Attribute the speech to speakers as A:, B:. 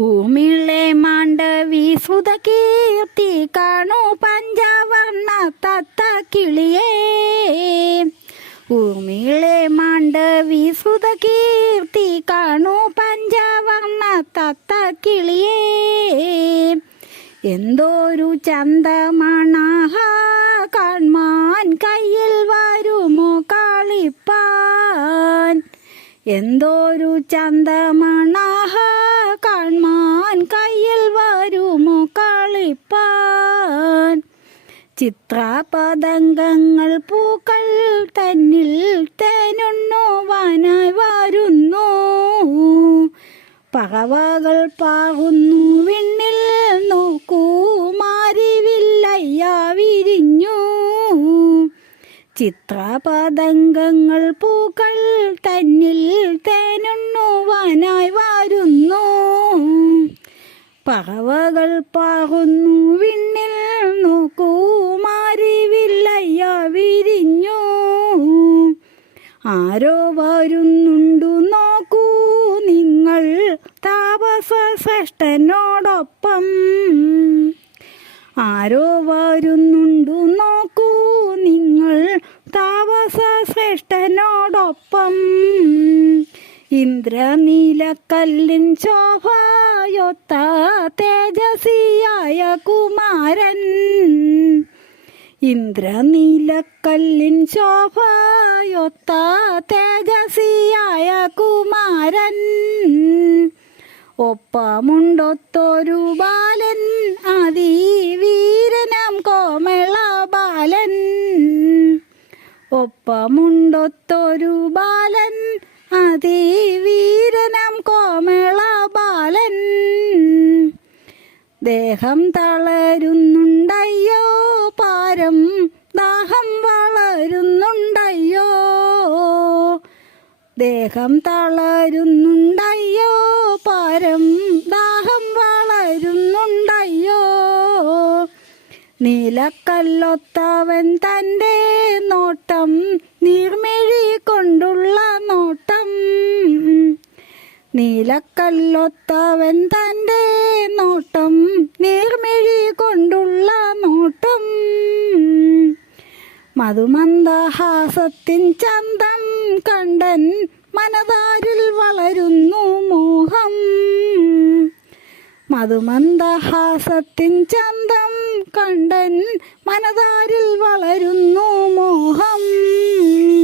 A: ഊമിളെ മാണ്ഡവി സുത കീർത്തി കാണു പഞ്ചവർണ തത്ത കിളിയേ. ഊമിളെ മാണ്ഡവി സുത കീർത്തി കാണു പഞ്ചവർണ തത്ത കിളിയേ. എന്തോരു ചന്തമണാഹ കാൺമാൻ കയ്യിൽ വരുമോ കാളിപ്പാൻ. എന്തോരു ചന്തമണഹ കളിപ്പാൻ. ചിത്രാപതംഗങ്ങൾ പൂക്കൾ തന്നിൽ തേനുണ്ണുവാനായി വരുന്നു. പകവകൾ പാകുന്നു വിണ്ണിൽ നോക്കൂ മാറിവില്ലയ്യാ വിരിഞ്ഞു. ചിത്രപതംഗങ്ങൾ പൂക്കൾ തന്നിൽ തേനുണ്ണുവാനായി വരുന്നു പറവകൾ പാകുന്നു വിണ്ണിൽ നോക്കൂ മാറിവില്ലയ്യ വിരിഞ്ഞു. ആരോ വരുന്നുണ്ടു നോക്കൂ നിങ്ങൾ താപസ ശ്രേഷ്ഠനോടൊപ്പം ആരോ വരുന്നുണ്ടു നോക്കൂ നിങ്ങൾ താപസ ശ്രേഷ്ഠനോടൊപ്പം ഇന്ദ്രനീലക്കല്ലിൻ ശോഭയൊത്ത തേജസിയായ കുമാരൻ. ഇന്ദ്രനീലക്കല്ലിൻ ശോഭയൊത്ത തേജസിയായ കുമാരൻ. ഒപ്പമുണ്ടൊത്തൊരു ബാലൻ അതിവീരനം കോമള ബാലൻ. ഒപ്പമുണ്ടൊത്തൊരു ബാലൻ ദേഹം തളരുന്നുണ്ടയ്യോ? പാരം ദാഹം വളരുന്നുണ്ടയ്യോ? ദേഹം തളരുന്നുണ്ടയ്യോ? പാരം ദാഹം വളരുന്നുണ്ടയ്യോ? നീലക്കല്ലൊത്തവൻ തന്റെ നോട്ടം നീർമിഴി കൊണ്ടുള്ള നോട്ടം. നീലക്കല്ലൊത്തവൻ തന്റെ നോട്ടം നീർമിഴി കൊണ്ടുള്ള നോട്ടം മധുമന്ദഹാസത്തിൻ ചന്തം കണ്ടൻ മനതാരിൽ വളരുന്നു മോഹം. മധുമന്ദഹാസത്തിൻ ചന്തം കണ്ടൻ മനതാരിൽ വളരുന്നു മോഹം.